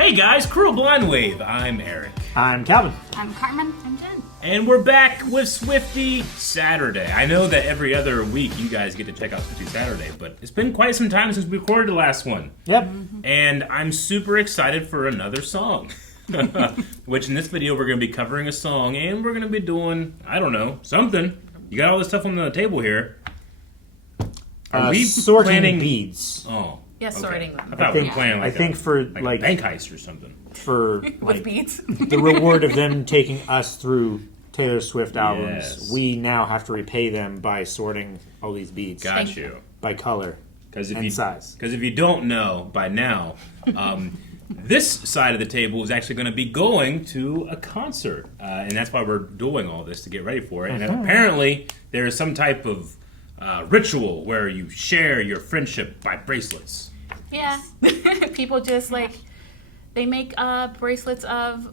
Hey guys, Cruel Blind Wave. I'm Eric. I'm Calvin. I'm Carmen. I'm Jen. And we're back with Swiftie Saturday. I know that every other week you guys get to check out Swiftie Saturday, but it's been quite some time since we recorded the last one. Yep. And I'm super excited for another song. Which in this video we're going to be covering a song and we're going to be doing, I don't know, something. You got all this stuff on the table here. Are we sorting planning beads? Oh. Yes, Okay. sorting them. I thought we were planning I think for a bank heist or something. for With like beats. the reward of them taking us through Taylor Swift albums, Yes. we now have to repay them by sorting all these beads Got Thank you. by color Because and size. Because if you don't know by now, this side of the table is actually going to be going to a concert, and that's why we're doing all this to get ready for it. And apparently, there is some type of ritual where you share your friendship by bracelets. Yeah. People just they make bracelets of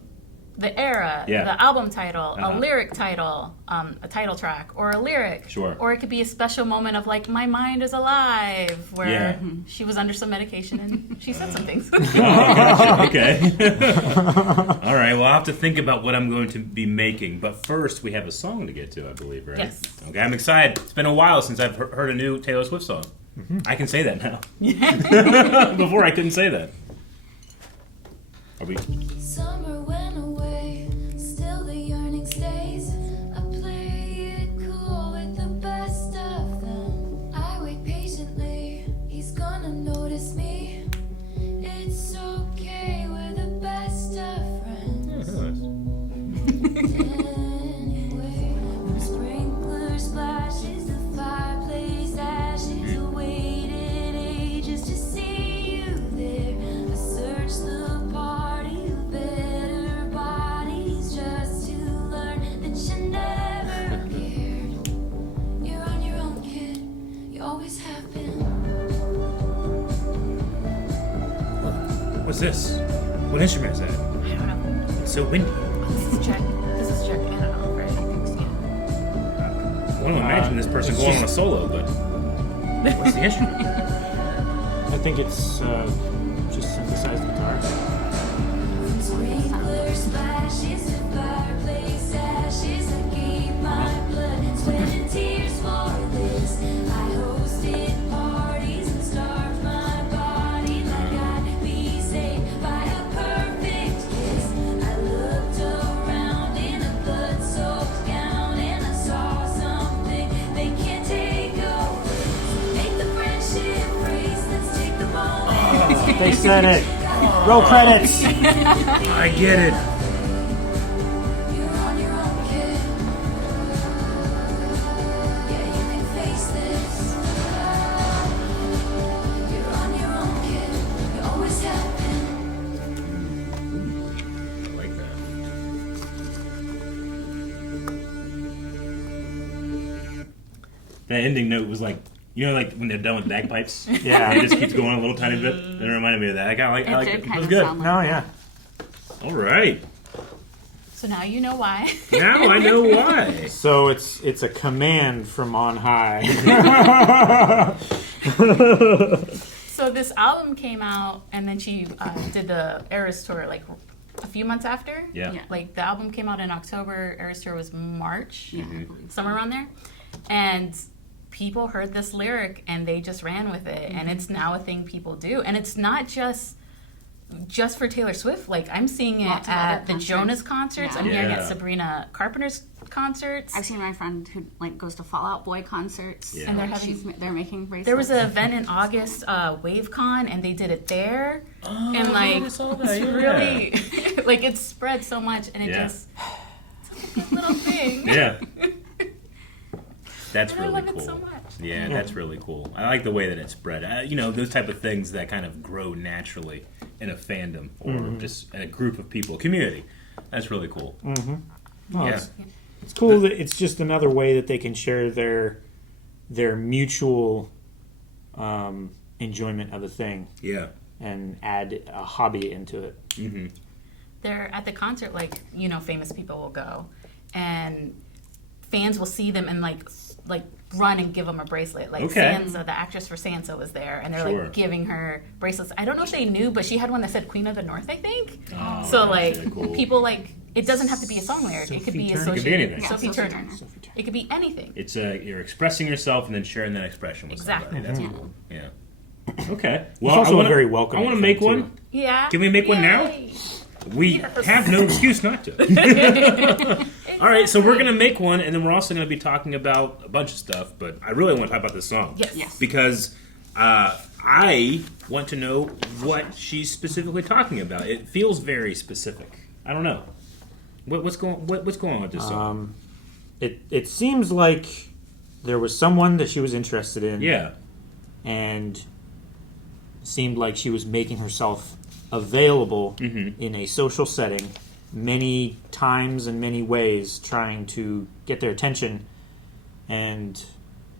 the era, Yeah. the album title, Uh-huh. a lyric title, a title track, or a lyric. Sure. Or it could be a special moment of my mind is alive, where Yeah. she was under some medication and she said some things. Oh, gotcha. Okay. All right, well, I'll have to think about what I'm going to be making. But first, we have a song to get to, I believe, right? Yes. Okay, I'm excited. It's been a while since I've heard a new Taylor Swift song. I can say that now. Before, I couldn't say that. Are we... Summer went away, still the yearning stays. I play it cool with the best of them. I wait patiently, he's gonna notice me. It's okay, we're the best of friends. Anyway, from sprinkler splashes to fireplace ashes, I waited ages to see you there. I searched the party of better bodies just to learn that you never cared. You're on your own, kid. You always have been. What's this? What instrument is that? I don't know. It's so windy. This is Jack. This is Jack Anadol, right? I think so. I want to imagine this person it's going on a just- solo, but what's the instrument? I think it's just synthesized guitar. From sprinkler splashes to fireplace ashes, I gave my blood, sweat, and tears for this. I hosted parties and starved my body like I'd be saved by a perfect kiss. I looked around in a blood-soaked gown and I saw something they can't take away. Make the friendship bracelets, take the moment. They said it. Roll credits. I get it. You're on your own, kid. Yeah, you can face this. You're on your own, kid. You always have been. I like that. That ending note was like, like when they're done with bagpipes? Yeah. It just keeps going a little tiny bit. It reminded me of that. I like it. It was good. No, yeah. All right. So now you know why. Now I know why. So it's a command from on high. So this album came out, and then she did the Eras tour a few months after. Yeah. The album came out in October. Eras tour was March, Mm-hmm. somewhere around there, and people heard this lyric and they just ran with it, and it's now a thing people do, and it's not just for Taylor Swift. I'm seeing it Lots of other at the concerts. Jonas concerts. Yeah. I'm hearing it Yeah. at Sabrina Carpenter's concerts. I've seen my friend who goes to Fall Out Boy concerts. Yeah. And they're having- they're making bracelets. There was an event in August, WaveCon, and they did it there. And I saw that, it's yeah. really it spread so much, and it Yeah. just it's a good little thing. Yeah. That's And I really love cool. it so much. Yeah, that's really cool. I like the way that it spread. Those type of things that kind of grow naturally in a fandom or just in a group of people, community. That's really cool. Well, Yeah. it's cool that it's just another way that they can share their mutual enjoyment of a thing Yeah. and add a hobby into it. Mm-hmm. They're at the concert, famous people will go, and fans will see them and like run and give them a bracelet. Like Okay. Sansa, the actress for Sansa, was there, and they're Sure. like giving her bracelets. I don't know if they knew, but she had one that said Queen of the North, I think. Oh, So that's like really cool. people like it doesn't have to be a song lyric. It could Sophie be Turner. It could be associated. anything. Yeah, Sophie Sophie Turner. Turner. It could be anything. It's you're expressing yourself and then sharing that expression with Exactly. somebody. That's Yeah. cool. Yeah. Okay. It's also I wanna, a very welcoming I want to thing, make one. too. Yeah. Can we make one now? Yay. We Yes. have no excuse not to. All right, so we're going to make one, and then we're also going to be talking about a bunch of stuff, but I really want to talk about this song. Yes. Yes. Because I want to know what she's specifically talking about. It feels very specific. I don't know. What's going on with this song? It seems like there was someone that she was interested in. Yeah. And seemed like she was making herself available Mm-hmm. in a social setting many times and many ways, trying to get their attention, and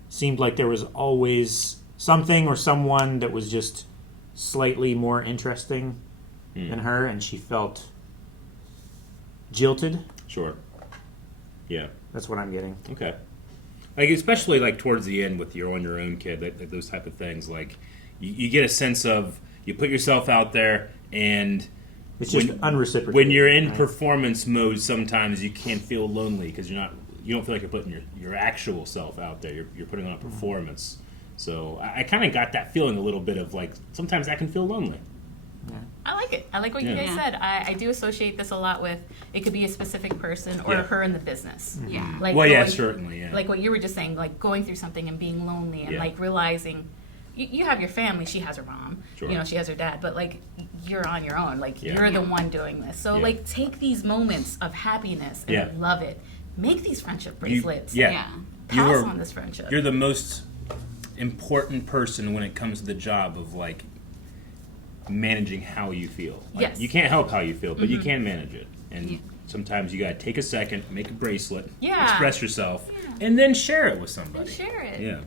seemed like there was always something or someone that was just slightly more interesting than her, and she felt jilted. Sure. Yeah. That's what I'm getting. Okay. Like, especially, like, towards the end with you're on your own kid, like those type of things, like, you get a sense of, you put yourself out there, and It's just unreciprocated. when you're in right? performance mode, sometimes you can feel lonely because you don't feel like you're putting your actual self out there. You're putting on a performance. So I kind of got that feeling a little bit of like sometimes that can feel lonely. I like it. I like what you Yeah. guys said. I do associate this a lot with it could be a specific person or Yeah. her in the business. Yeah. Like Well, yeah, going- certainly, yeah. Like what you were just saying, like going through something and being lonely and Yeah. like realizing you have your family. She has her mom. Sure. You know, she has her dad. But like you're on your own. Like Yeah. you're the Yeah. one doing this. So Yeah. like take these moments of happiness and Yeah. love it. Make these friendship bracelets. Yeah. Yeah. Pass You are- on this friendship. You're the most important person when it comes to the job of like managing how you feel. Like, Yes. You can't help how you feel, but you can manage it. And Yeah. sometimes you gotta take a second, make a bracelet, Yeah. express yourself, Yeah. and then share it with And somebody. share it. Yeah.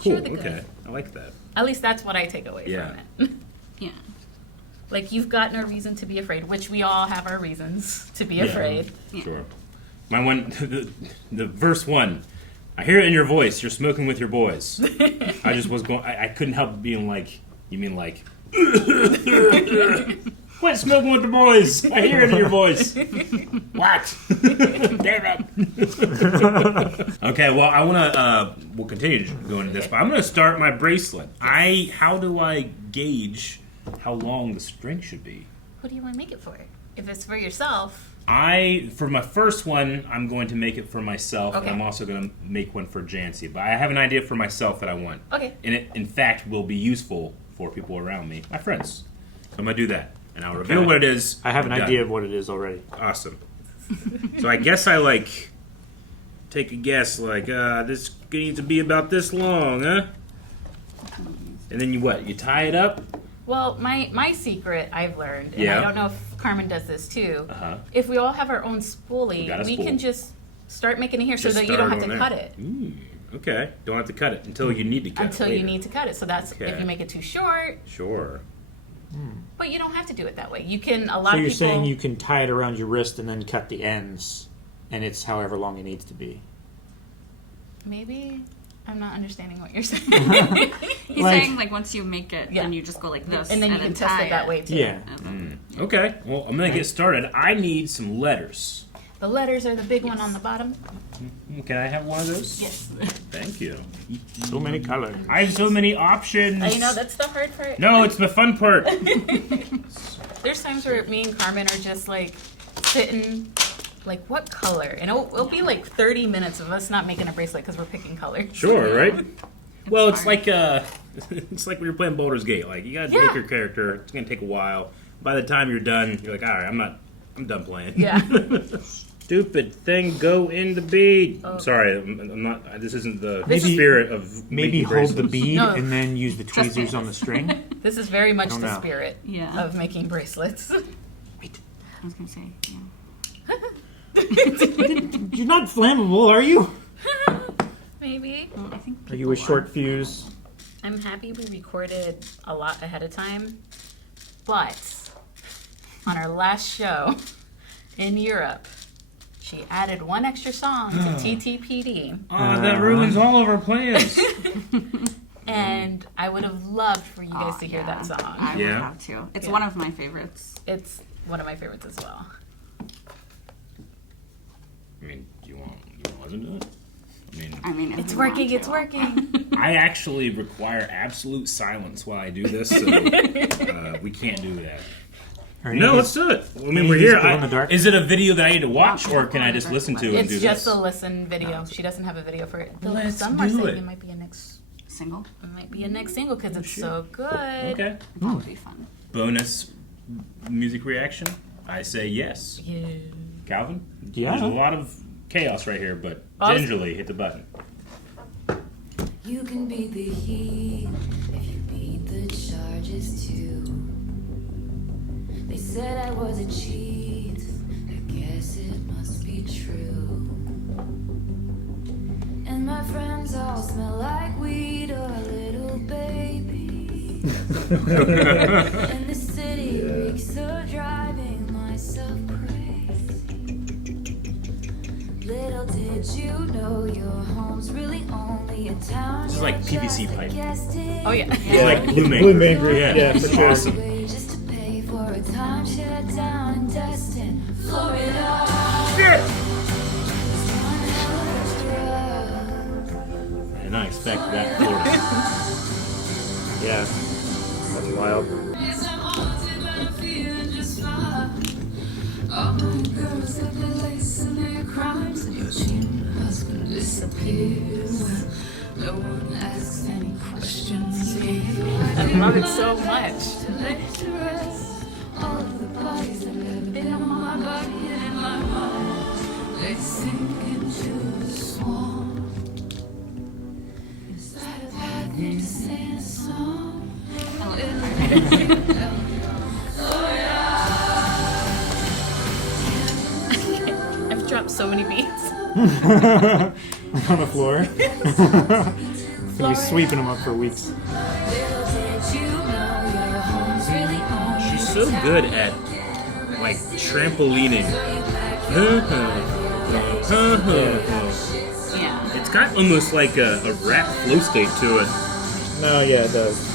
Share Cool. the good. Okay. I like that. At least that's what I take away Yeah. from it. Yeah. Like you've got no reason to be afraid, which we all have our reasons to be Yeah. afraid. Yeah. Sure. My one, the verse 1. I hear it in your voice. You're smoking with your boys. I just was going. I couldn't help being like. You mean like? Quit smoking with the boys. I hear it in your voice. What? Damn it. Okay. Well, I want to. We'll continue to go into this, but I'm going to start my bracelet. How do I gauge how long the string should be? Who do you want to make it for? If it's for yourself, For my first one, I'm going to make it for myself, and Okay. I'm also going to make one for Jancy. But I have an idea for myself that I want. Okay. And it, in fact, will be useful for people around me, my friends. So I'm going to do that. And I'll reveal what it is. I have an Done. idea of what it is already. Awesome. So I guess I, take a guess, this needs to be about this long, huh? And then you tie it up? well, my secret I've learned, and Yeah. I don't know if Carmen does this too. Uh-huh. If we all have our own spoolie, We got a we spool. can just start making it here Just so that you don't start have to on cut there. it Okay. Don't have to cut it until you need to cut it until you later. need to cut it. So that's Okay. if you make it too short, Sure. but you don't have to do it that way. You can a lot So of you're people. saying you can tie it around your wrist and then cut the ends, and it's however long it needs to be. Maybe I'm not understanding what you're saying. He's Like- saying like once you make it, Yeah. then you just go like this, and then you can test tie it that way too. Yeah. And then- Okay. Well, I'm going to get started. I need some letters. The letters are the big one on the bottom. Can I have one of those? Yes. Thank you. So many colors. I have so many options. You know that's the hard part. No, it's the fun part. There's times where me and Carmen are just like sitting, like what color? And it'll be like 30 minutes of us not making a bracelet because we're picking colors. Sure, right? Well, it's hard. like it's like when you're playing Baldur's Gate. Like you gotta Yeah. make your character. It's gonna take a while. By the time you're done, you're like, all right, I'm done playing. Yeah. Stupid thing, go in the bead. Oh. I'm sorry, I'm not. This isn't the Maybe- spirit of Maybe making hold the bracelets. bead No. and then use the tweezers on the string. This is very much don't the know. spirit Yeah. of making bracelets. I was gonna say, yeah. You're not flammable, are you? Maybe. Well, I think Are you a people short fuse? I'm happy we recorded a lot ahead of time, but on our last show in Europe, She added one extra song to TTPD. Oh, that ruins all of our plans. And I would have loved for you guys to hear that song. I would have to. It's one of my favorites. It's one of my favorites as well. I mean, do you want to listen to it? I mean, if It's you working, want it's to. working. I actually require absolute silence while I do this, so we can't do that. No, let's do it. I mean, we're here. In the dark? Is it a video that I need to watch, or can I just listen to it and do It's this? just a listen video. She doesn't have a video for it. Let's Some are do saying it. it might be a next Single. single because it's so good. Okay. That would be fun. Bonus music reaction. I say yes. Yeah. Calvin? Yeah. There's a lot of chaos right here, but Oh. gingerly hit the button. You can beat the heat if you beat the charges too. They said I was a cheat. I guess it must be true. And my friends all smell like weed or a little baby. And the city reeks of driving myself crazy. Little did you know your home's really only a town. This is like PVC pipe. Oh yeah. It's like Blue Man Blue Group. Man Group, yeah, it's for sure. awesome. Just to pay for a time shut down in Destin, Florida. I did not expect that Florida. Yeah. That's wild. All my girls have been lacing their crimes, and your cheap husband disappears. No one asks any questions. I love it so much. All of the bodies that have been on my body and in my mind, they sink into the swamp. Is that a bad thing to say in a song? I've dropped so many beats. On the floor. We'll be sweeping them up for weeks. Little did you know your home's really only She's so good at, like, trampolining. Yeah. It's got almost like a rap flow state to it. No, yeah, it does.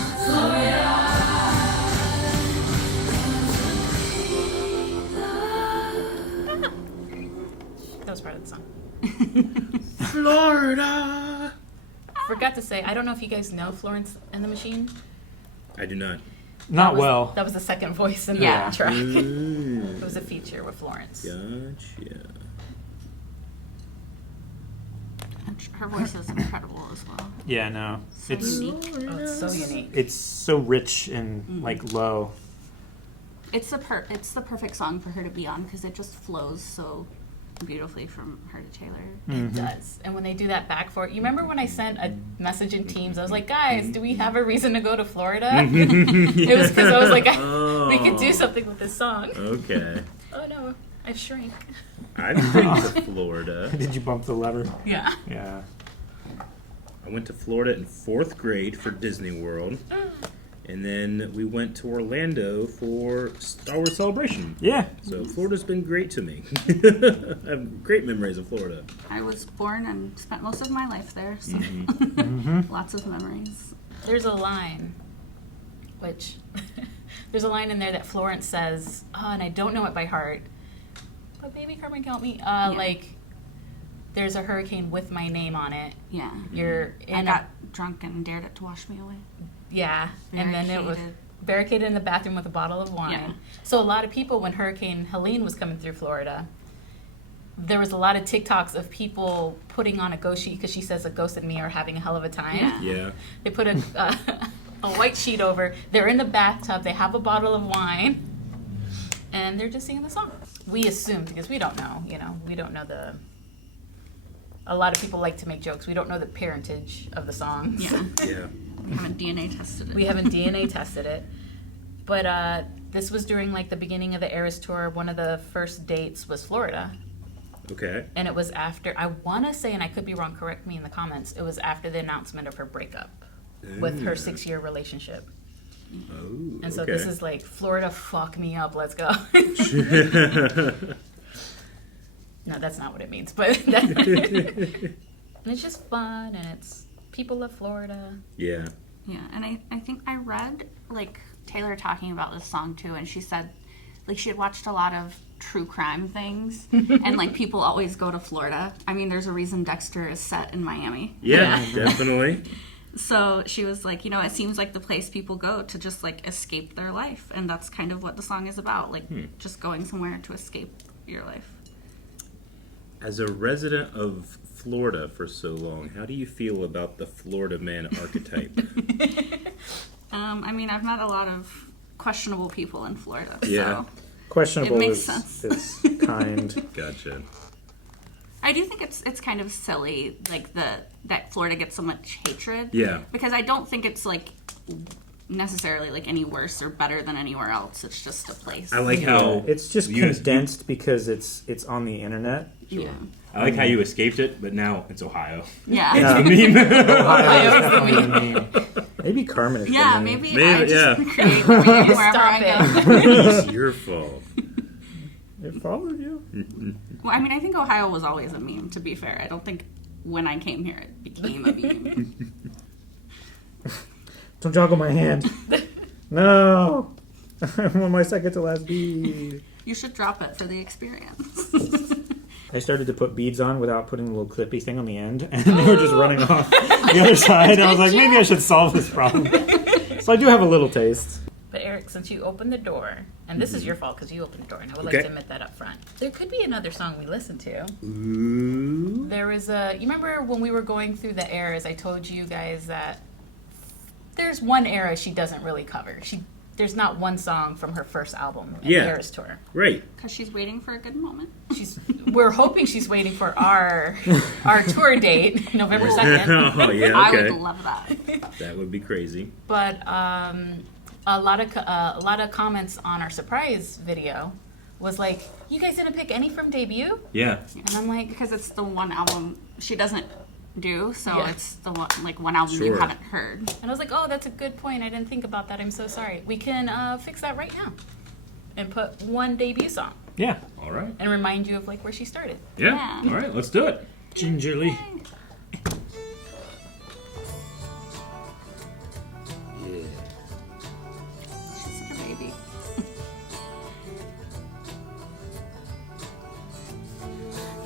That was part of the song. Florida! Forgot to say, I don't know if you guys know Florence and the Machine. I do not. Not That was- well. That was the second voice in Yeah. the track. Mm, It was a feature with Florence. gotcha. Her voice is incredible as well. Yeah, no. So It's unique. Oh, it's so unique. it's so rich and like low. It's the perfect song for her to be on because it just flows so beautifully from her to Taylor. It does. And when they do that back for you remember when I sent a message in Teams? I was like, guys, do we have a reason to go to Florida? It was because I was like, we could do something with this song. Okay. Oh no, I shrank. I've been to Florida. Did you bump the lever? Yeah. Yeah. I went to Florida in 4th grade for Disney World. And then we went to Orlando for Star Wars Celebration. Yeah. So Florida's been great to me. I have great memories of Florida. I was born and spent most of my life there, so lots of memories. There's a line, which there's a line in there that Florence says, and I don't know it by heart, but maybe Carmen can help me. Like, there's a hurricane with my name on it. Yeah. You're I in got drunk and dared it to wash me away. yeah, and then it was barricaded in the bathroom with a bottle of wine. Yeah. So a lot of people, when Hurricane Helene was coming through Florida, there was a lot of TikToks of people putting on a ghost sheet because she says a ghost and me are having a hell of a time. Yeah. Yeah. They put a white sheet over. They're in the bathtub. They have a bottle of wine, and they're just singing the song. We assumed because we don't know. We don't know the. A lot of people like to make jokes. We don't know the parentage of the songs. Yeah. Yeah. We haven't DNA tested it. We haven't DNA tested it. But this was during like the beginning of the Eras Tour. One of the first dates was Florida. Okay. And it was after, I want to say, and I could be wrong, correct me in the comments, it was after the announcement of her breakup with her 6-year relationship. Oh, And so okay. this is like, Florida, fuck me up, let's go. No, that's not what it means. But and it's just fun, and it's people of Florida. Yeah. Yeah, and I think I read, like, Taylor talking about this song, too, and she said, like, she had watched a lot of true crime things, and, like, people always go to Florida. I mean, there's a reason Dexter is set in Miami. Yeah, definitely. So she was like, you know, it seems like the place people go to just, like, escape their life, and that's kind of what the song is about, like, just going somewhere to escape your life. As a resident of Florida for so long, how do you feel about the Florida man archetype? I mean, I've met a lot of questionable people in Florida, Yeah. so Questionable It makes is, sense. is kind. Gotcha. I do think it's kind of silly, like, that Florida gets so much hatred. Yeah. Because I don't think it's, like, necessarily, like, any worse or better than anywhere else. It's just a place. I like how It's just you- condensed because it's on the internet. Yeah. I like how you escaped it, but now it's Ohio. Yeah. Yeah. Meme. Ohio is definitely a meme. Maybe Carmen is Yeah, the meme. maybe Maybe, I just yeah. create the meme wherever Stop I go. It's your fault. It followed you. Well, I mean, I think Ohio was always a meme, to be fair. I don't think when I came here it became a meme. Don't joggle my hand. No. I want my second to last bead. You should drop it for the experience. I started to put beads on without putting the little clippy thing on the end, and they were just running off the other side. I was like, maybe I should solve this problem. So I do have a little taste. But Eric, since you opened the door, and this is your fault because you opened the door, and I would like Okay. to admit that up front. There could be another song we listened to. Ooh. There was you remember when we were going through the eras, I told you guys that there's one era she doesn't really cover. There's not one song from her first album, in Yeah. the Eras tour. Right. Because she's waiting for a good moment. We're hoping she's waiting for our tour date, November 2nd. Oh, yeah, I okay. would love that. That would be crazy. But a lot of comments on our surprise video was like, "You guys didn't pick any from debut," Yeah. and I'm like, Because it's the one album she doesn't do, so Yeah. it's the one album you Sure. haven't heard. and I was like, "Oh, that's a good point. I didn't think about that. I'm so sorry. We can fix that right now, and put one debut song, Yeah. All right. and remind you of like where she started." Yeah. Yeah. All right. Let's do it. Gingerly. She's such a baby.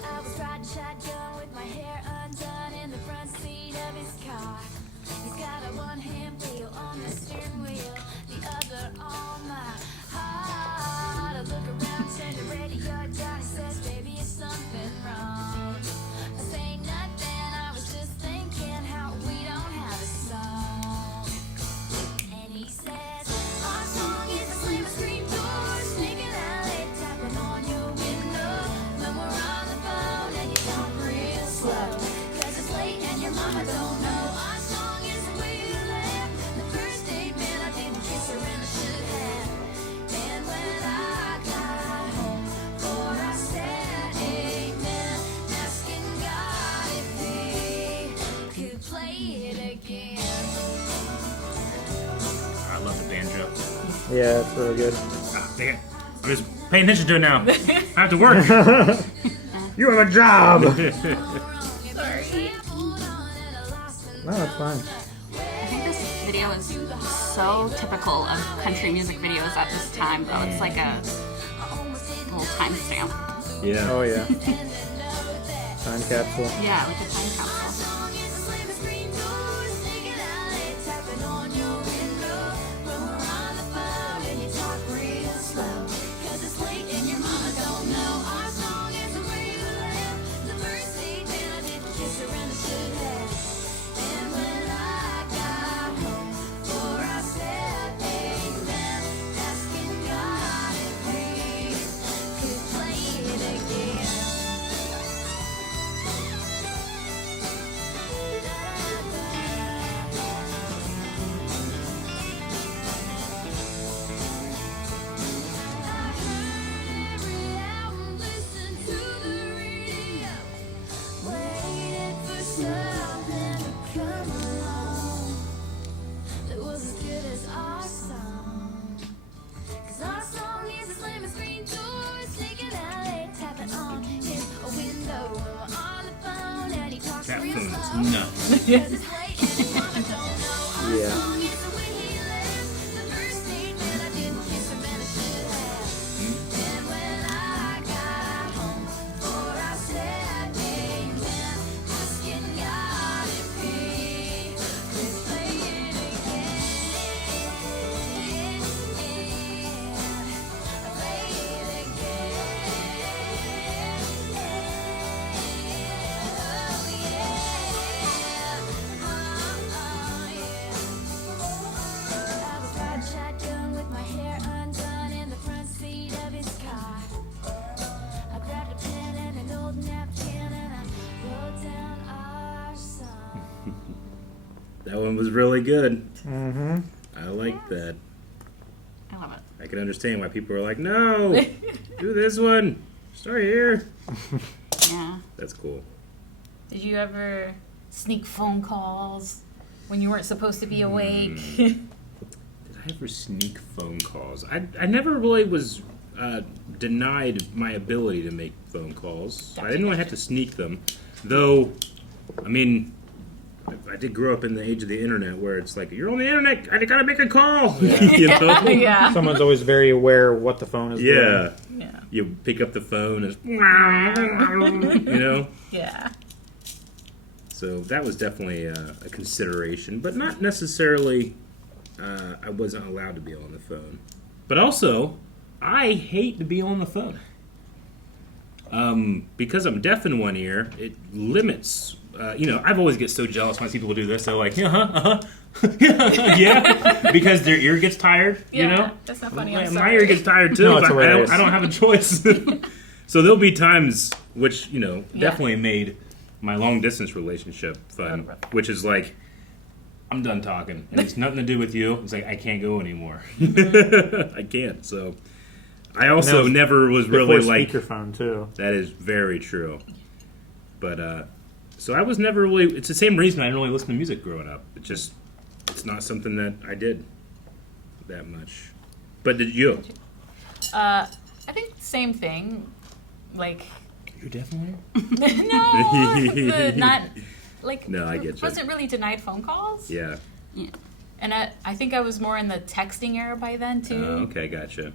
I was riding shotgun with my hair undone in the front seat of his car. He's got a one-hand wheel on the steering wheel, the other on my heart. I look around, turn the radio, Johnny says, "Baby, is something wrong?" I say nothing, I was just thinking how we don't have a song. And he says, "Our song is a slam a screen door, sneaking alley, tapping on your window. When we're on the phone and you talk real slow, 'cause it's late and your mama don't know. Our song is a way you left. The first date, man, I didn't kiss her and I should have. And when I got home, for I said amen, asking God if he could play it again." I love the banjo. Yeah, it's really good. Ah, dang it. I'm just paying attention to it now. I have to work. You have a job! Sorry. No, that's fine. I think this video is so typical of country music videos at this time, though. It's like a little timestamp. Yeah. Oh, yeah. Time capsule. Yeah, like a time capsule. nuts. Yeah. Shotgun with my hair undone in the front seat of his car. I grabbed a pen and an old napkin and I wrote down our song. That one was really good. Mm-hmm. I like that. I love it. I can understand why people are like, no, do this one. Start here. Yeah. That's cool. Did you ever sneak phone calls when you weren't supposed to be awake? Did I ever sneak phone calls? I never really was denied my ability to make phone calls. I didn't really have to sneak them. Though, I mean, I did grow up in the age of the internet where it's like, you're on the internet, I gotta make a call. You know? Yeah. Someone's always very aware of what the phone is doing. Yeah. Yeah. You pick up the phone and you know? Yeah. So that was definitely a consideration, but not necessarily I wasn't allowed to be on the phone. But also, I hate to be on the phone. Because I'm deaf in one ear, it limits. I've always get so jealous when I see people do this. They're like, yeah, because their ear gets tired. Yeah. You know, That's not funny. my, I'm my sorry. ear gets tired too. No, it's but hilarious. I don't have a choice. So there'll be times which Yeah. definitely made my long distance relationship fun, Rough. which is like, I'm done talking, and it's nothing to do with you. It's like I can't go anymore. I can't. So I also was never was Before really like. speakerphone too. That is very true. But so I was never really. It's the same reason I didn't really listen to music growing up. It's not something that I did that much. But did you? I think same thing. Like, You're definitely. no, not like. No, I get you. Wasn't really denied phone calls. Yeah. Yeah. And I think I was more in the texting era by then too. Okay, gotcha.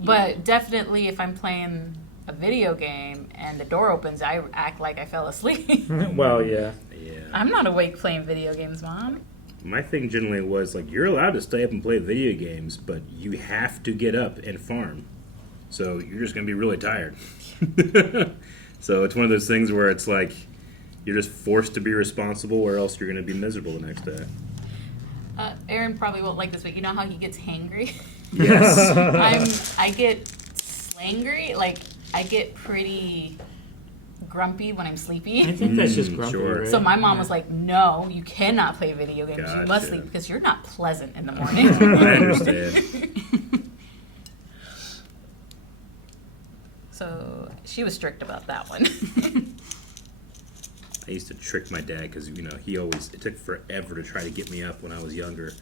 But definitely, if I'm playing a video game and the door opens, I act like I fell asleep. Well, yeah. Yeah. I'm not awake playing video games, Mom. My thing generally was like, you're allowed to stay up and play video games, but you have to get up and farm. So you're just gonna be really tired. So it's one of those things where it's like you're just forced to be responsible, or else you're gonna be miserable the next day. Aaron probably won't like this, but you know how he gets hangry? Yes. I get slangry. Like, I get pretty grumpy when I'm sleepy. I think that's just grumpy, sure. right? So my mom was like, "No, you cannot play video games. You must Gotcha. sleep because you're not pleasant in the morning." I understand. So she was strict about that one. I used to trick my dad because it took forever to try to get me up when I was younger,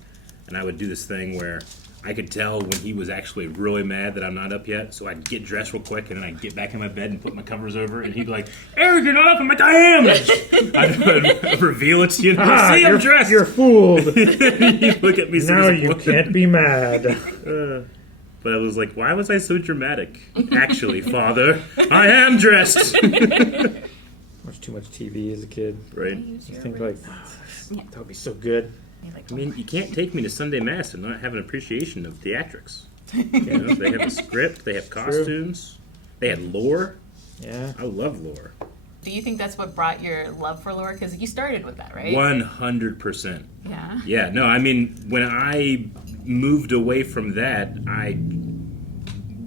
and I would do this thing where I could tell when he was actually really mad that I'm not up yet. So I'd get dressed real quick, and then I'd get back in my bed and put my covers over, and he'd be like, "Eric, you're not up." I'm like, "I am." I'd reveal it, See, I'm dressed. You're fooled. He'd look at me. Now you can't be mad. But I was like, why was I so dramatic? Actually, Father, I am dressed. Watched too much TV as a kid. Right. You think like, that would be so good. I mean, you can't take me to Sunday Mass and not have an appreciation of theatrics. They have a script, they have costumes, they had lore. Yeah. I love lore. Do you think that's what brought your love for lore? Because you started with that, right? 100%. Yeah. Yeah, no, I mean, when I moved away from that, I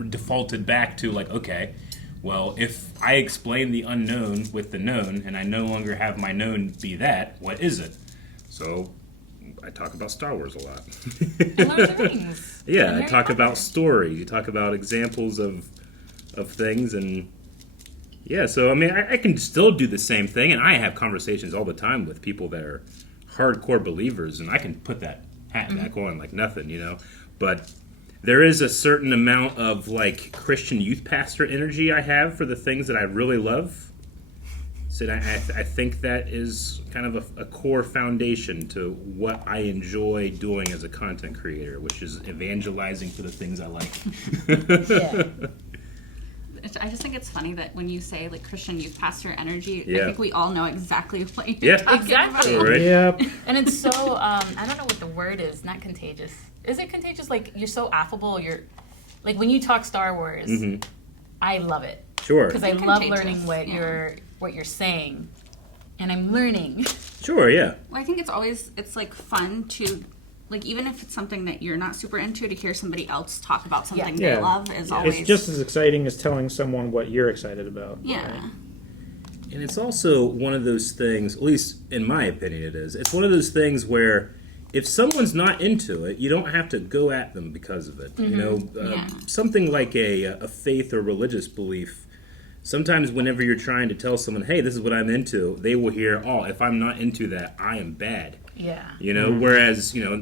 defaulted back to like, okay, well, if I explain the unknown with the known and I no longer have my known be that, what is it? So I talk about Star Wars a lot. And Lord of the Rings. Yeah, And I Harry talk Potter. about stories. You talk about examples of things, and yeah. So I mean, I can still do the same thing, and I have conversations all the time with people that are hardcore believers, and I can put that hat back on like nothing, But there is a certain amount of like Christian youth pastor energy I have for the things that I really love. So I think that is kind of a core foundation to what I enjoy doing as a content creator, which is evangelizing for the things I like. Yeah. I just think it's funny that when you say like Christian youth pastor energy, Yeah. I think we all know exactly what you're Yeah. talking Exactly. about. Right? Yep. And it's so, I don't know what the word is, not contagious. Is it contagious? Like, you're so affable, you're, like, when you talk Star Wars, I love it. Sure. Because I It's love contagious, learning what you're saying. And I'm learning. Sure, yeah. Well, I think it's like fun to, like, even if it's something that you're not super into, to hear somebody else talk about something Yeah. they love is always. It's just as exciting as telling someone what you're excited about. Yeah. right? And it's also one of those things, at least in my opinion it is, it's one of those things where if someone's not into it, you don't have to go at them because of it. You know, Yeah. something like a faith or religious belief, sometimes whenever you're trying to tell someone, hey, this is what I'm into, they will hear, oh, if I'm not into that, I am bad. Yeah. You know, whereas, you know,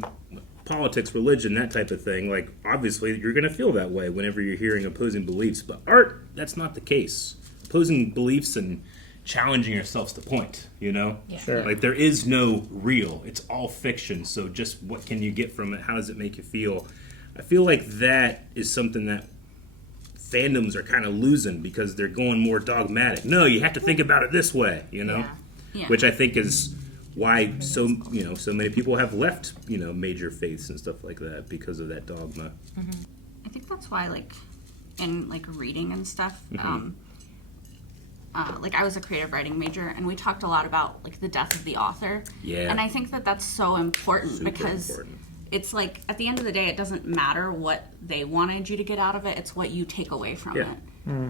politics, religion, that type of thing, like, obviously you're going to feel that way whenever you're hearing opposing beliefs. But art, that's not the case. Opposing beliefs and challenging yourself's the point, you know? Yeah. Sure. Like, there is no real. It's all fiction. So just what can you get from it? How does it make you feel? I feel like that is something that fandoms are kind of losing because they're going more dogmatic. No, you have to think about it this way, you know? Yeah. Yeah. Which I think is why so many people have left, you know, major faiths and stuff like that because of that dogma. I think that's why, like, in like reading and stuff, like I was a creative writing major, and we talked a lot about like the death of the author. Yeah. And I think that that's so important Super because important. it's like at the end of the day, it doesn't matter what they wanted you to get out of it; it's what you take away from Yeah. it.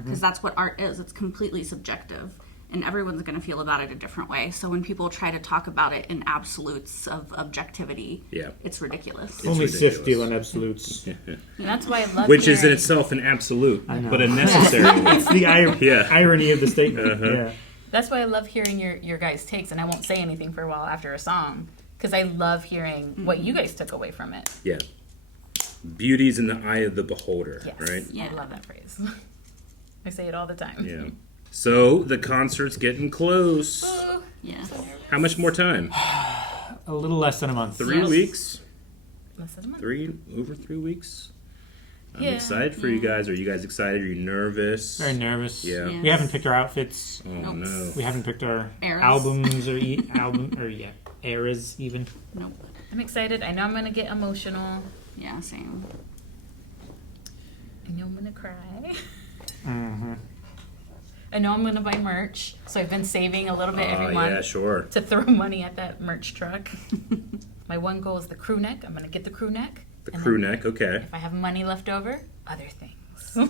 Because that's what art is. It's completely subjective. And everyone's going to feel about it a different way. So when people try to talk about it in absolutes of objectivity, Yeah. it's ridiculous. It's Only ridiculous. Sifty on absolutes. And that's why I love Which is in hearing- itself an absolute, know. but a necessary one. It's the Yeah. irony of the statement. Yeah. That's why I love hearing your guys' takes, and I won't say anything for a while after a song, because I love hearing what you guys took away from it. Yeah. Beauty's in the eye of the beholder, Yes. right? Yeah. I love that phrase. I say it all the time. Yeah. So the concert's getting close. Ooh, Yeah. How much more time? A little less than a month. 3 Yes. weeks? less than a month. Over 3 weeks? I'm Yeah. excited for you guys. Are you guys excited? Are you nervous? Very nervous. Yeah. Yeah. We haven't picked our outfits. Oh Nope. no. We haven't picked our Eras. albums or eras even. Nope. I'm excited. I know I'm gonna get emotional. Yeah, same. I know I'm gonna cry. Mm-hmm. I know I'm gonna buy merch, so I've been saving a little bit every month Yeah, sure. to throw money at that merch truck. My one goal is the crew neck. I'm gonna get the crew neck. The and crew then neck, okay. If I have money left over, other things.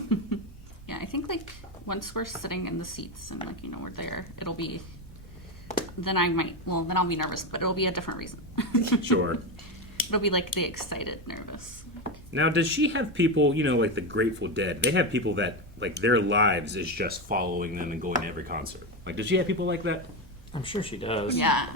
Yeah, I think like once we're sitting in the seats and like we're there, it'll be. Then then I'll be nervous, but it'll be a different reason. Sure. It'll be like the excited nervous. Now, does she have people, like the Grateful Dead? They have people that, like, their lives is just following them and going to every concert. Like, does she have people like that? I'm sure she does. Yeah.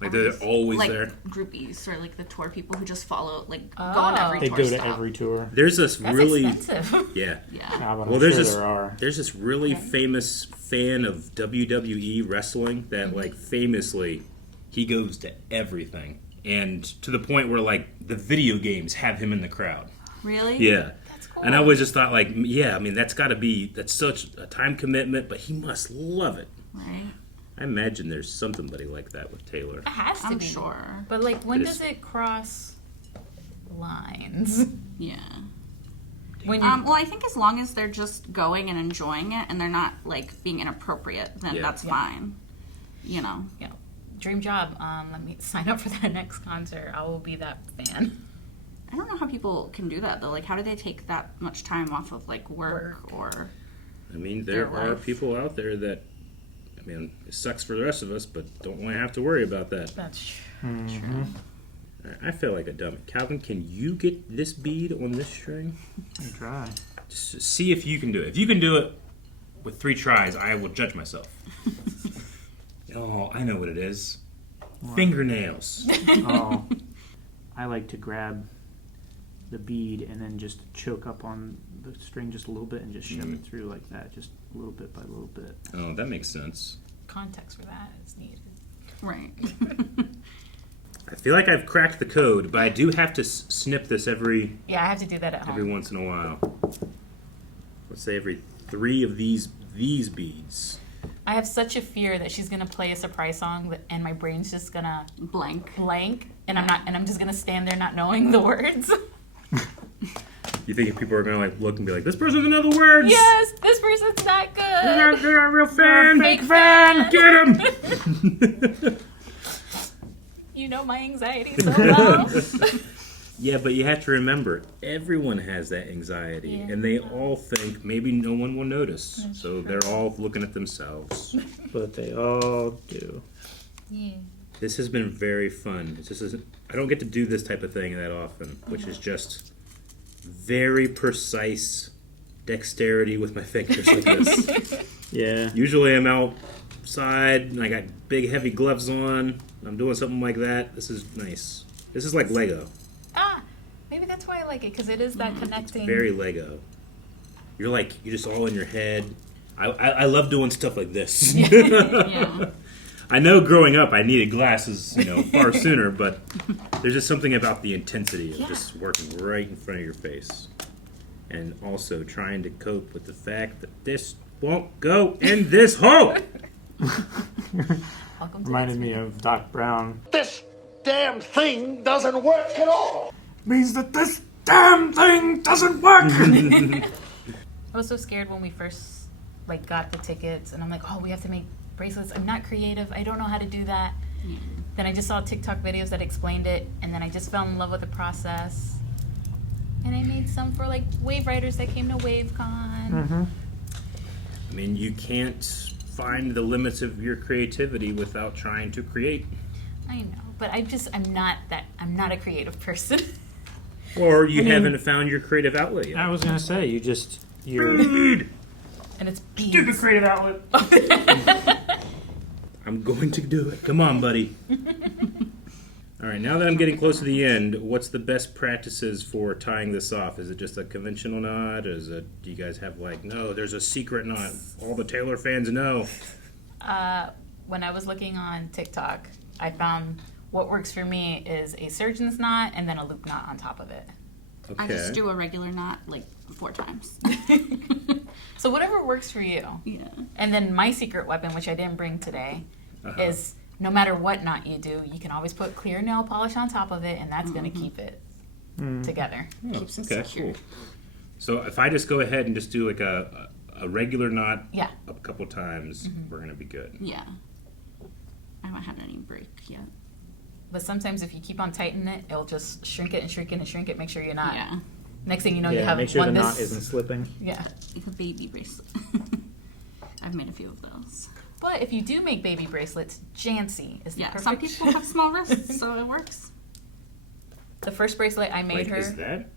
Like, they're always like there? groupies or like the tour people who just follow go on every They tour go stop. to every tour. There's this That's really... expensive. Yeah. Yeah. Yeah, but Well, I'm there's sure this there are. there's this really famous fan of WWE wrestling that like famously he goes to everything, and to the point where like the video games have him in the crowd. Really? Yeah. That's cool. And I always just thought like, yeah, I mean that's such a time commitment, but he must love it. Right. I imagine there's somebody like that with Taylor. It has to I'm be. sure. But like, when It does is. it cross lines? Yeah. When you, Well, I think as long as they're just going and enjoying it and they're not like being inappropriate, then Yeah. that's Yeah. fine. You know. dream job. Let me sign up for that next concert. I will be that fan. I don't know how people can do that though. Like, how do they take that much time off of like work or? I mean, there Their are life. people out there that, I mean, it sucks for the rest of us, but don't want to have to worry about that. That's Mm-hmm. I feel like a dummy. Calvin, can you get this bead on this string? I try. Just see if you can do it. If you can do it with 3 tries, I will judge myself. Oh, I know what it is. Fingernails. Oh, I like to grab the bead and then just choke up on the string just a little bit and just shove it through like that, just a little bit by little bit. Oh, that makes sense. context for that is needed. Right. I feel like I've cracked the code, but I do have to snip this every Yeah, I have to do that at home. once in a while. Let's say every 3 of these beads. I have such a fear that she's gonna play a surprise song and my brain's just gonna Blank. and I'm just gonna stand there not knowing the words. You think people are gonna like look and be like, "This person doesn't know the words"? Yes, this person's not good. They're a real fan. Fake fan. Get him. You know my anxiety so well. Yeah, but you have to remember, everyone has that anxiety, Yeah. and they all think maybe no one will notice. So they're all looking at themselves. But they all do. Yeah. This has been very fun. I don't get to do this type of thing that often, which is just very precise dexterity with my fingers like this. Yeah. Usually I'm outside and I got big heavy gloves on. I'm doing something like that. This is nice. This is like Lego. Maybe that's why I like it, because it is that connecting. Very Lego. You're just all in your head. I love doing stuff like this. Yeah. I know growing up I needed glasses, far sooner, but there's just something about the intensity of just working right in front of your face. And also trying to cope with the fact that this won't go in this hole. Welcome to Reminded me of Doc Brown. This damn thing doesn't work at all. Means that this damn thing doesn't work! I was so scared when we first got the tickets, and I'm like, oh, we have to make bracelets. I'm not creative. I don't know how to do that. Then I just saw TikTok videos that explained it, and then I just fell in love with the process. And I made some for wave riders that came to WaveCon. I mean, you can't find the limits of your creativity without trying to create. I know, but I'm not a creative person. Or you haven't found your creative outlet yet. I was gonna say, you're Dude! And it's beads. stupid creative outlet. I'm going to do it. Come on, buddy. All right, now that I'm getting close to the end, what's the best practices for tying this off? Is it just a conventional knot? Do you guys have no, there's a secret knot. All the Taylor fans know. When I was looking on TikTok, I found what works for me is a surgeon's knot and then a loop knot on top of it. I just do a regular knot 4 times. So whatever works for you. Yeah. And then my secret weapon, which I didn't bring today, is no matter what knot you do, you can always put clear nail polish on top of it, and that's going to keep it together. Oh, Keeps it okay, secure. cool. So if I just go ahead and just do a regular knot Yeah. a couple times, we're going to be good. Yeah. I haven't had any break yet. But sometimes if you keep on tightening it, it'll just shrink it and shrink it and shrink it. Make sure you're not. Yeah. Next thing you know, you have make sure the one knot this. isn't slipping. Yeah. Like a baby bracelet. I've made a few of those. But if you do make baby bracelets, Jancy is the Yeah. perfect. Some people have small wrists, so it works. The first bracelet I made her. Is that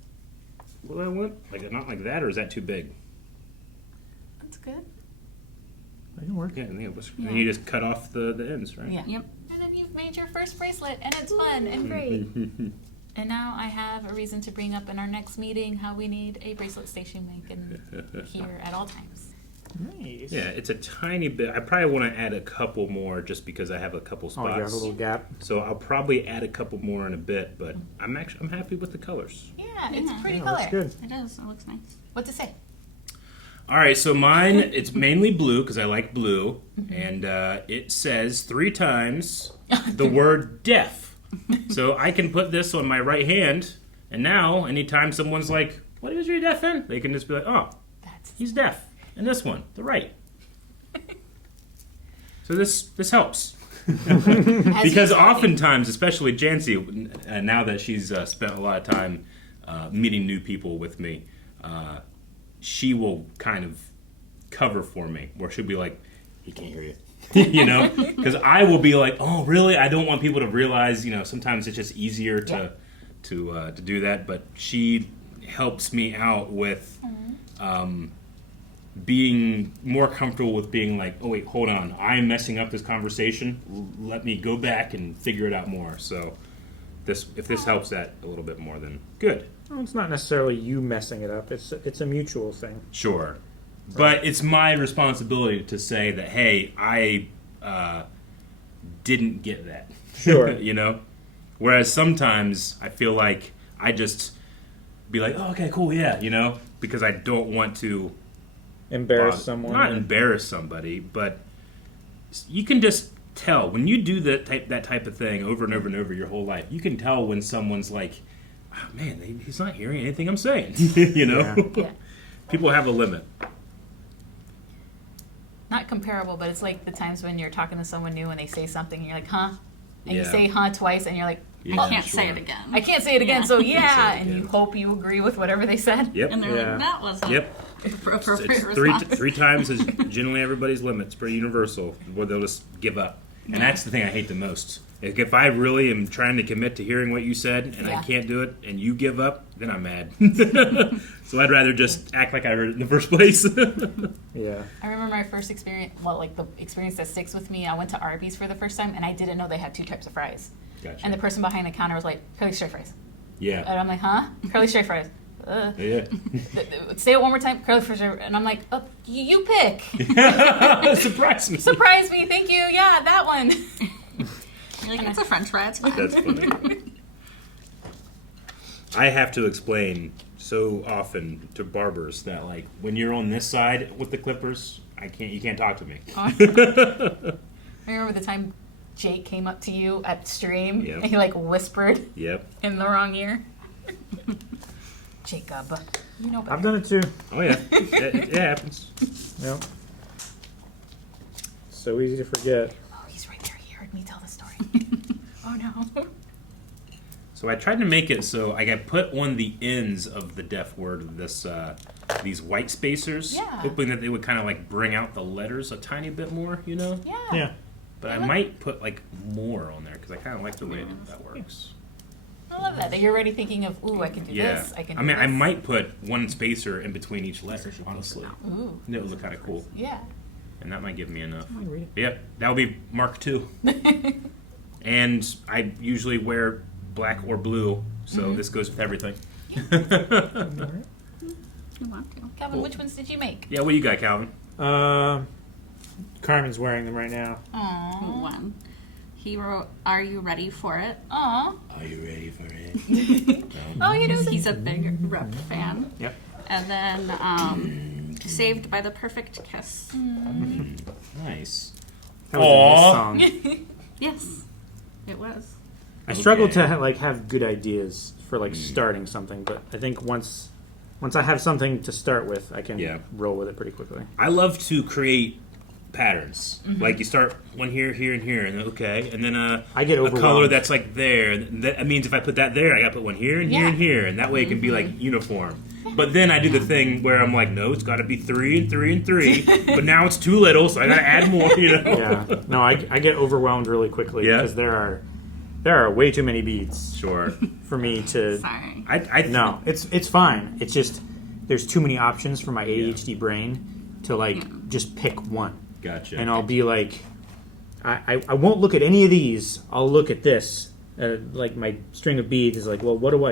what I want? Not like that, or is that too big? That's good. That can work. Yeah, and then you just cut off the ends, right? Yeah. Yep. And then you've made your first bracelet, and it's fun and great. And now I have a reason to bring up in our next meeting how we need a bracelet station making here at all times. Nice. Yeah, it's a tiny bit. I probably want to add a couple more just because I have a couple Oh, you have a spots. little gap. So I'll probably add a couple more in a bit, but I'm happy with the colors. Yeah, it's a pretty Yeah, color. looks good. It is. It looks nice. What to say? All right, so mine, it's mainly blue because I like blue, and it says 3 times the word deaf. So I can put this on my right hand, and now anytime someone's like, what is your deaf in? They can just be like, oh, he's deaf. And this one, the right. So this helps. Because oftentimes, especially Jancy, now that she's spent a lot of time meeting new people with me, she will kind of cover for me, where she'll be like, he can't hear you. Because I will be like, oh, really? I don't want people to realize, sometimes it's just easier to do that. But she helps me out with being more comfortable with being like, oh, wait, hold on. I'm messing up this conversation. Let me go back and figure it out more. So if this helps that a little bit more, then good. Well, it's not necessarily you messing it up. It's a mutual thing. Sure. But it's my responsibility to say that, hey, I didn't get that. Sure. You know? Whereas sometimes I feel like I just be like, oh, okay, cool, yeah, you know? Because I don't want to Embarrass someone. Not embarrass somebody, but you can just tell when you do that type of thing over and over and over your whole life. You can tell when someone's like, oh, man, he's not hearing anything I'm saying. You know? Yeah. Yeah. People have a limit. Not comparable, but it's like the times when you're talking to someone new and they say something and you're like, huh? And you Yeah. say huh twice and you're like, Yeah, I can't sure. say it again. I can't say it again, Yeah. so Can't say yeah, it and you again. hope you agree with whatever they said. Yep. And they're Yeah. like, that wasn't Yep. appropriate It's response. three times is generally everybody's limit. It's pretty universal, where they'll just give up. And that's the thing I hate the most. Like, if I really am trying to commit to hearing what you said and I Yeah. can't do it and you give up, then I'm mad. So I'd rather just act like I heard it in the first place. Yeah. I remember my first experience, well, like the experience that sticks with me, I went to Arby's for the first time and I didn't know they had 2 types of fries. Gotcha. And the person behind the counter was like, curly straight fries. Yeah. And I'm like, huh? Curly straight fries. Yeah. Say it one more time, curly fries. And I'm like, oh, you pick. Surprise me. Surprise me, thank you. Yeah, that one. You're like, it's a french fry, it's fine. That's funny. I have to explain so often to barbers that, like, when you're on this side with the clippers, you can't talk to me. I remember the time Jake came up to you at stream Yep. and he like whispered Yep. in the wrong ear. Jacob, you know better. I've done it too. Oh yeah. It happens. Yep. So easy to forget. Oh, he's right there. He heard me tell the story. Oh no. So I tried to make it so I got put on the ends of the deaf word these white spacers, Yeah. hoping that they would kind of like bring out the letters a tiny bit more, you know. Yeah. Yeah. But I might put like more on there because I kind of like the way that works. I love that you're already thinking of, ooh, I can do Yeah. this. I can. I do mean, I this. might put one spacer in between each letter, honestly. Ooh. That would look kind of cool, Yeah. and that might give me enough. Read it. Yep, that would be Mark II. And I usually wear black or blue, so this goes with everything. You want to. Calvin, which ones did you make? Yeah, what do you got, Calvin? Carmen's wearing them right now. Aww. One. He wrote, "Are you ready for it?" Aww. Are you ready for it? Oh, you know He's a big Rep fan. Yep. And then "Saved by the Perfect Kiss." Nice. That was Aw. a nice song. Yes, it was. I struggle Okay. to have good ideas for like starting something, but I think once I have something to start with, I can Yeah. roll with it pretty quickly. I love to create patterns. Like you start one here, here, and here, and okay, and then I get a color overwhelmed. that's like there. That means if I put that there, I got to put one here and here Yeah. and here, and that way it can be like uniform. But then I do the thing where I'm like, no, it's got to be 3 and 3 and 3. But now it's too little, so I got to add more. You know? Yeah. No, I get overwhelmed really quickly Yeah? because there are way too many beats Sure. for me to. Sorry. No, it's fine. It's just there's too many options for my ADHD brain to like just pick one. Gotcha. And I'll be like, I won't look at any of these. I'll look at this. Like my string of beads is like, well, what do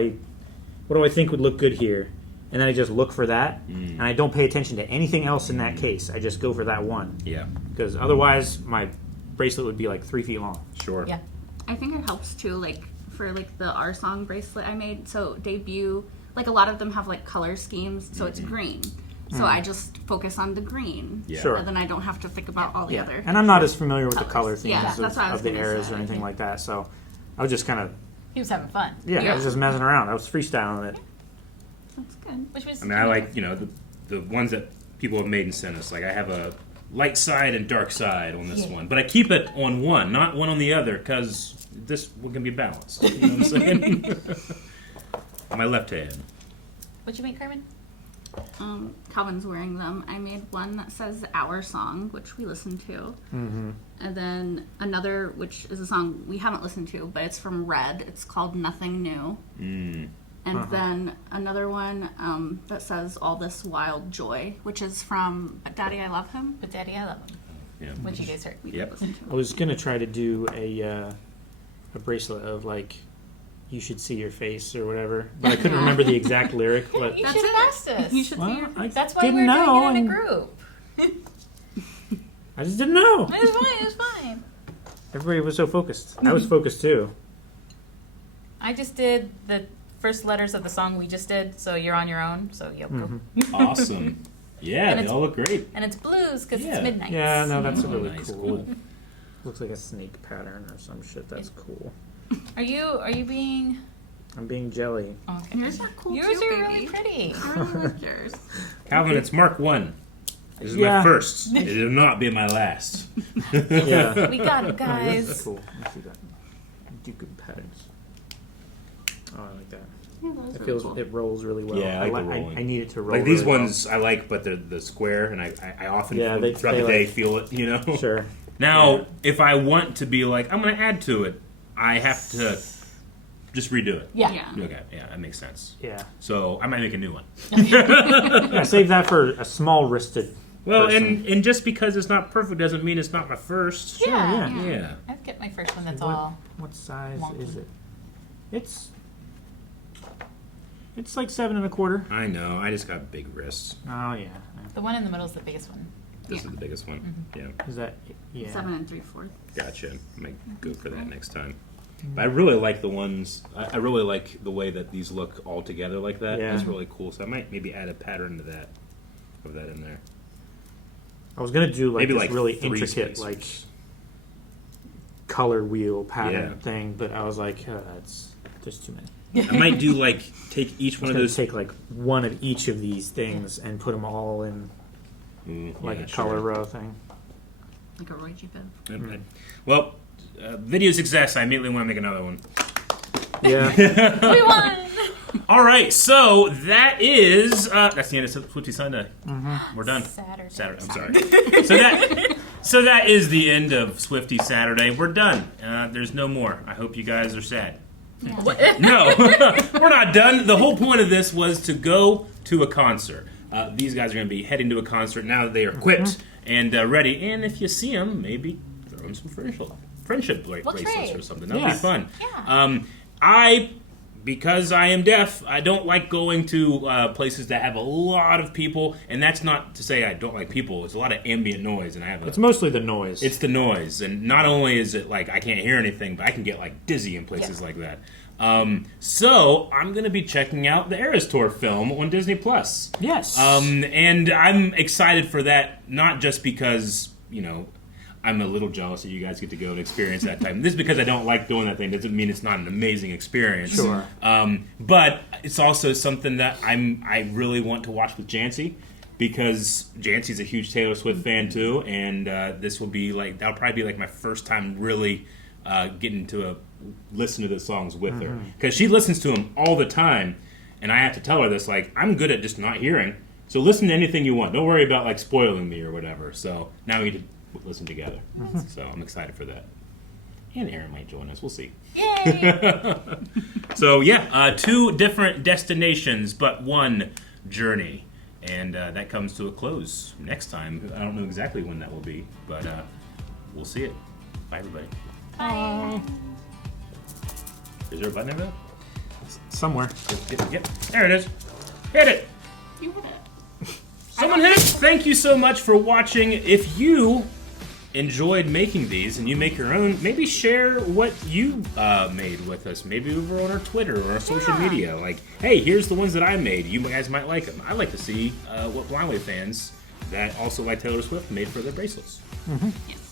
I think would look good here? And then I just look for that, and I don't pay attention to anything else in that case. I just go for that one Yeah. because otherwise my bracelet would be like 3 feet long. Sure. Yeah. I think it helps too, like for like the Our Song bracelet I made. So debut, like a lot of them have like color schemes, so it's green. So I just focus on the green. Yeah. Sure. And then I don't have to think about all the other. And I'm not as familiar with the Colors. color themes Yeah, that's what I was of the gonna eras say. or anything like that. So I was just kind of He was having fun. I was just messing around. I was freestyling it. That's good. Which was. I mean, I like, the ones that people have made and sent us. Like, I have a light side and dark side on this Yeah. one. But I keep it on one, not one on the other, because this one can be balanced. You know what I'm saying? My left hand. What'd you make, Carmen? Calvin's wearing them. I made one that says Our Song, which we listened to. Mm-hmm. And then another, which is a song we haven't listened to, but it's from Red. It's called Nothing New. And then another one that says All This Wild Joy, which is from Daddy, I Love Him. But Daddy, I love him. Yeah. What'd you guys heard? We Yep. listened to. I was gonna try to do a bracelet of like, you should see your face or whatever, but I couldn't remember the exact lyric. But You That's should it. have asked us. You should see your I That's why didn't we're know. doing it in and a group. I just didn't know. It was fine. It was fine. Everybody was so focused. I was focused too. I just did the first letters of the song we just did, so you're on your own. So go. Awesome. Yeah, And they it's- all look great. And it's blues because Yeah. it's midnight. Yeah, no, that's Oh, really nice, cool. Looks like a snake pattern or some shit. That's cool. Are you being? I'm being jelly. Oh, okay. Yours are cool Yours too, are baby. really pretty. I really like yours. Calvin, it's Mark 1. This is Yeah. my first. It will not be my last. Yeah. We got it, That's guys. cool. Let's see that. Do good patterns. Oh, I like that. Yeah, that was It really feels. cool. It rolls really well. Yeah, I like the rolling. I need it to roll. Like these really well. ones I like, but they're the square, and I often Yeah, throughout they the day like- feel it, you know? Sure. Now, Yeah. if I want to be like, I'm going to add to it, I have to just redo it. Yeah. Yeah. Okay, yeah, that makes sense. Yeah. So I might make a new one. Yeah. Save that for a small wristed. Well, person. and just because it's not perfect doesn't mean it's not my first. Yeah. yeah. Yeah. I've got my first one. That's What- all. What size wonky. is it? It's like 7 1/4. I know. I just got big wrists. Oh yeah. The one in the middle is the biggest one. This is the biggest one. Yeah. Is that? Yeah. 7 3/4. Gotcha. I might go for that next time. But I really like the ones. I really like the way that these look all together like that. Yeah. That's really cool. So I might maybe add a pattern to that. Of that in there. I was gonna do like Maybe this like really 3 intricate spacers. like color wheel pattern Yeah. thing, but I was like, there's too many. I might do like take each one I'm of gonna those. take like one of each of these things and put them all in like Yeah, a sure. color row thing. Like a Roy G. Biv. Okay. Well, video success. I immediately want to make another one. Yeah. We won. All right, so that is that's the end of Swiftie Sunday. We're done. Saturday. I'm sorry. so that is the end of Swiftie Saturday. We're done. There's no more. I hope you guys are sad. No, we're not done. The whole point of this was to go to a concert. These guys are going to be heading to a concert now that they are equipped and ready. And if you see them, maybe throw in some friendship bracelets trade. or something. That would Yeah. be fun. Yeah. Because I am deaf, I don't like going to places that have a lot of people. And that's not to say I don't like people. It's a lot of ambient noise, and I have It's mostly the noise. it's the noise, and not only is it like I can't hear anything, but I can get like dizzy in places like that. So I'm gonna be checking out the Eras Tour film on Disney Plus. yes. And I'm excited for that, not just because I'm a little jealous that you guys get to go and experience that time. This is because I don't like doing that thing. Doesn't mean it's not an amazing experience. Sure. But it's also something that I really want to watch with Jancy, because Jancy's a huge Taylor Swift fan too, and this will be that'll probably be like my first time really getting to listen to the songs with her, because she listens to them all the time, and I have to tell her this, like, I'm good at just not hearing, so listen to anything you want. Don't worry about like spoiling me or whatever. So now we get to listen together. So I'm excited for that. And Aaron might join us. We'll see. Yay. So yeah, 2 different destinations, but one journey. And that comes to a close next time. I don't know exactly when that will be, but we'll see it. Bye, everybody. Bye. Is there a button there? Somewhere. Yep. There it is. Hit it. You hit it. Someone hit it. Thank you so much for watching. If you enjoyed making these and you make your own, maybe share what you made with us. Maybe over on our Twitter or our social media. Like, hey, here's the ones that I made. You guys might like them. I'd like to see what Blindway fans that also like Taylor Swift made for their bracelets. Yes.